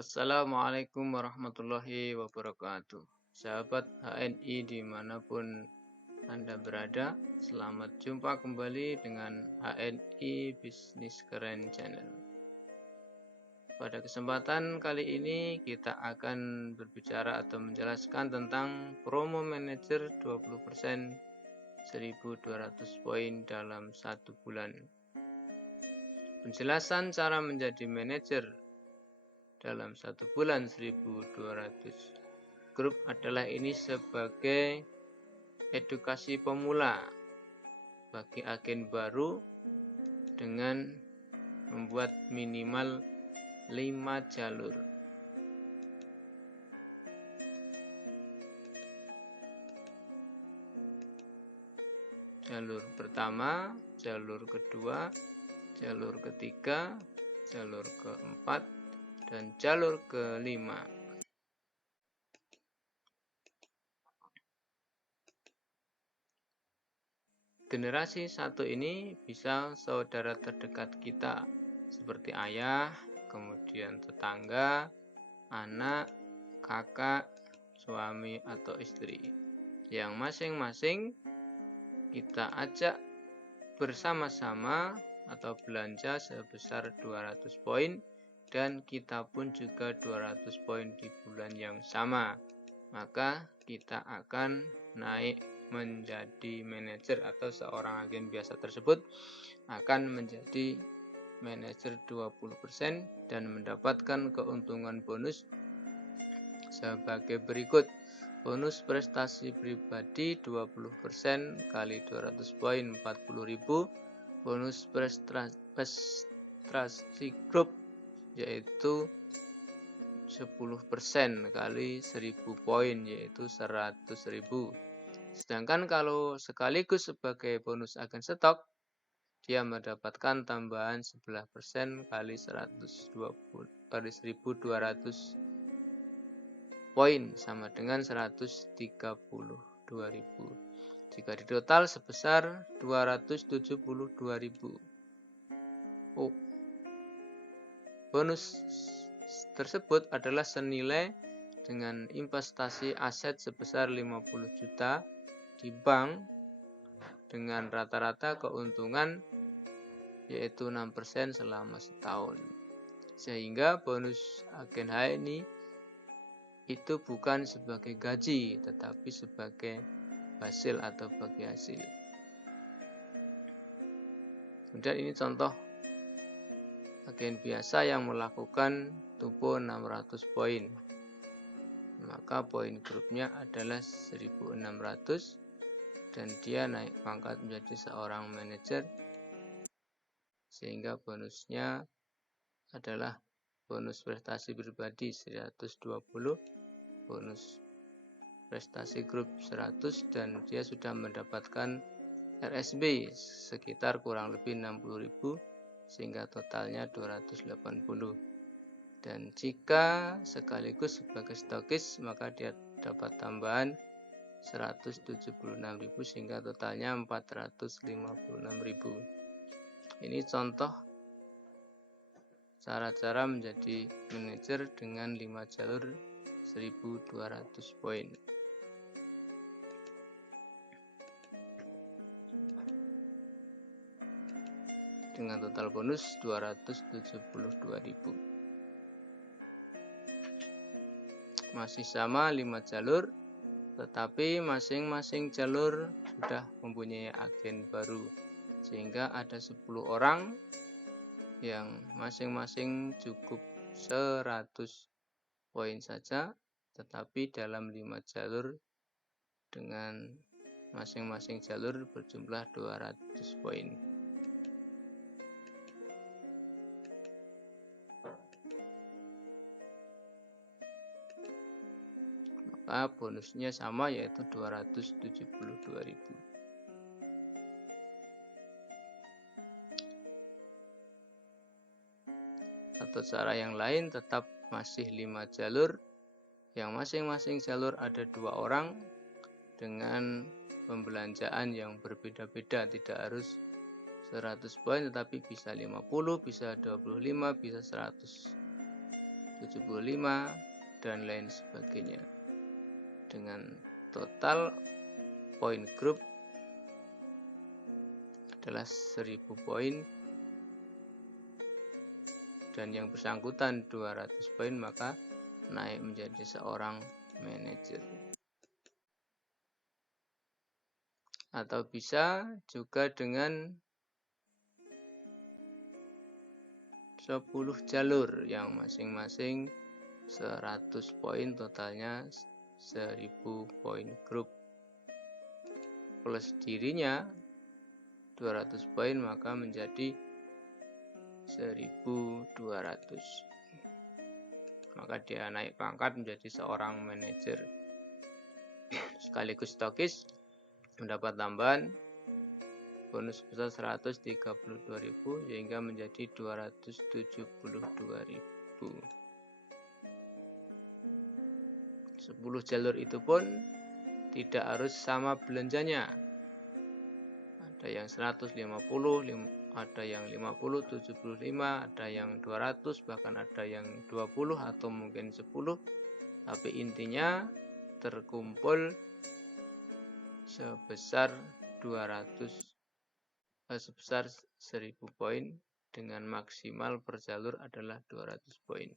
Assalamualaikum warahmatullahi wabarakatuh. Sahabat HNI dimanapun Anda berada, selamat jumpa kembali dengan HNI Bisnis Keren Channel. Pada kesempatan kali ini kita akan berbicara atau menjelaskan tentang promo manajer 20% 1200 poin dalam 1 bulan. Penjelasan cara menjadi manajer dalam 1 bulan 1200 grup adalah ini sebagai edukasi pemula bagi agen baru dengan membuat minimal 5 jalur. Jalur pertama, jalur kedua, jalur ketiga, jalur keempat, dan jalur kelima. Generasi 1 ini bisa saudara terdekat kita, seperti ayah, kemudian tetangga, anak, kakak, suami atau istri, yang masing-masing kita ajak bersama-sama atau belanja sebesar 200 poin, dan kita pun juga 200 poin di bulan yang sama. Maka kita akan naik menjadi manajer, atau seorang agen biasa tersebut akan menjadi manajer 20% dan mendapatkan keuntungan bonus sebagai berikut. Bonus prestasi pribadi 20% kali 200 poin 40.000. Bonus prestasi grup yaitu 10% kali 1000 poin yaitu 100.000. Sedangkan kalau sekaligus sebagai bonus agen stok, dia mendapatkan tambahan 11% kali 120 kali 1200 poin sama dengan 132.000. Jika ditotal sebesar 272.000. Bonus tersebut adalah senilai dengan investasi aset sebesar 50 juta di bank dengan rata-rata keuntungan yaitu 6% selama setahun. Sehingga bonus agen HNI itu bukan sebagai gaji, tetapi sebagai hasil atau bagi hasil. Kemudian ini contoh agen biasa yang melakukan tupo 600 poin. Maka poin grupnya adalah 1600 dan dia naik pangkat menjadi seorang manajer, sehingga bonusnya adalah bonus prestasi pribadi 120, bonus prestasi grup 100, dan dia sudah mendapatkan RSB sekitar kurang lebih 60.000 sehingga totalnya 280. Dan jika sekaligus sebagai stokis maka dia dapat tambahan 176.000 sehingga totalnya 456.000. Ini contoh cara-cara menjadi manajer dengan 5 jalur 1200 poin. Dengan total bonus 272.000. Masih sama 5 jalur, tetapi masing-masing jalur sudah mempunyai agen baru, sehingga ada 10 orang yang masing-masing cukup 100 poin saja, tetapi dalam 5 jalur dengan masing-masing jalur berjumlah 200 poin. Maka bonusnya sama yaitu 272.000. Atau cara yang lain tetap masih 5 jalur, yang masing-masing jalur ada 2 orang dengan pembelanjaan yang berbeda-beda, tidak harus 100 poin tetapi bisa 50, bisa 25, bisa 100. 75, dan lain sebagainya. Dengan total poin grup adalah 1000 poin dan yang bersangkutan 200 poin, maka naik menjadi seorang manajer. Atau bisa juga dengan 10 jalur yang masing-masing 100 poin, totalnya 1000 poin grup, plus dirinya 200 poin, maka menjadi 1200. Maka dia naik pangkat menjadi seorang manajer. Sekaligus stokis mendapat tambahan bonus sebesar 132.000 sehingga menjadi 272.000. 10 jalur itu pun tidak harus sama belanjanya. Ada yang 150, ada yang 50, 75, ada yang 200, bahkan ada yang 20 atau mungkin 10. Tapi intinya terkumpul sebesar 1000 poin dengan maksimal per jalur adalah 200 poin.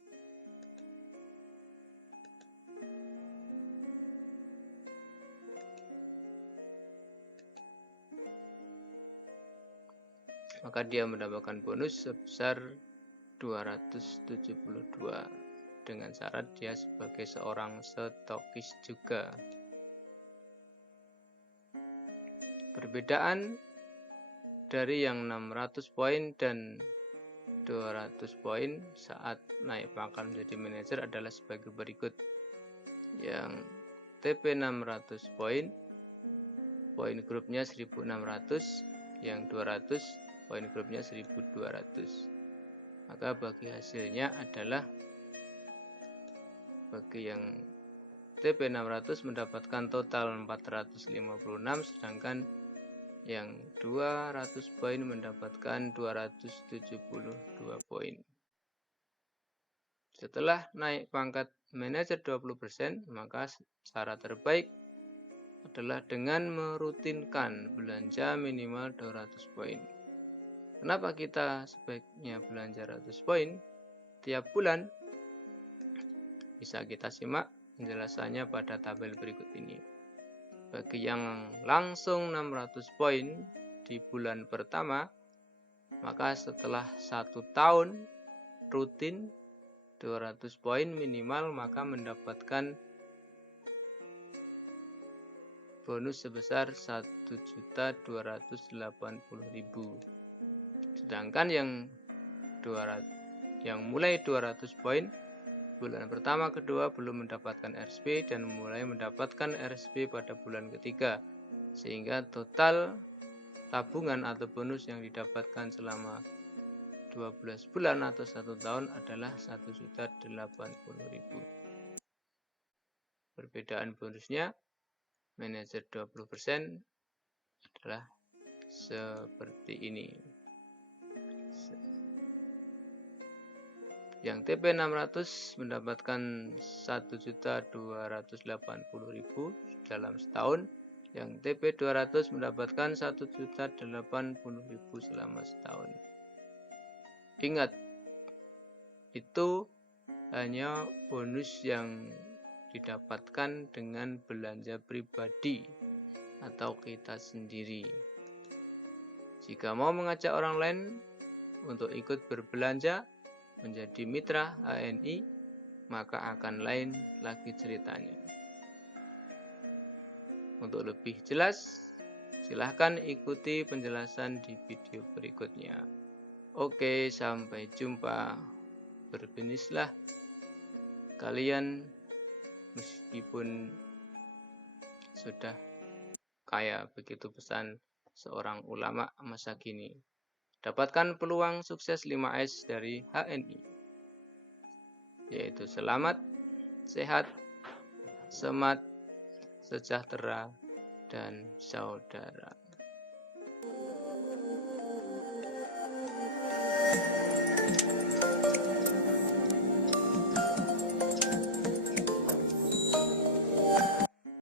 Maka dia mendapatkan bonus sebesar 272 dengan syarat dia sebagai seorang stokis juga. Perbedaan dari yang 600 poin dan 200 poin saat naik pangkat menjadi manajer adalah sebagai berikut. Yang TP 600 poin, poin grupnya 1600, yang 200 poin grupnya 1200. Maka bagi hasilnya adalah bagi yang TP 600 mendapatkan total 456, sedangkan yang 200 poin mendapatkan 272 poin. Setelah naik pangkat manajer 20%, maka cara terbaik adalah dengan merutinkan belanja minimal 200 poin. Kenapa kita sebaiknya belanja 100 poin tiap bulan? Bisa kita simak penjelasannya pada tabel berikut ini. Bagi yang langsung 600 poin di bulan pertama, maka setelah 1 tahun rutin 200 poin minimal, maka mendapatkan bonus sebesar 1.280.000. Sedangkan yang mulai 200 poin bulan pertama, kedua belum mendapatkan RSP dan mulai mendapatkan RSP pada bulan ketiga, sehingga total tabungan atau bonus yang didapatkan selama 12 bulan atau 1 tahun adalah 1.080.000. Perbedaan bonusnya manajer 20% adalah seperti ini. Yang TP 600 mendapatkan 1.280.000 dalam setahun. Yang TP 200 mendapatkan 1.080.000 selama setahun. Ingat, itu hanya bonus yang didapatkan dengan belanja pribadi atau kita sendiri. Jika mau mengajak orang lain untuk ikut berbelanja menjadi mitra HNI, maka akan lain lagi ceritanya. Untuk lebih jelas, silahkan ikuti penjelasan di video berikutnya. Oke, sampai jumpa. Berbisnislah kalian meskipun sudah kaya, begitu pesan seorang ulama masa kini. Dapatkan peluang sukses 5S dari HNI, yaitu selamat, sehat, semat, sejahtera, dan saudara.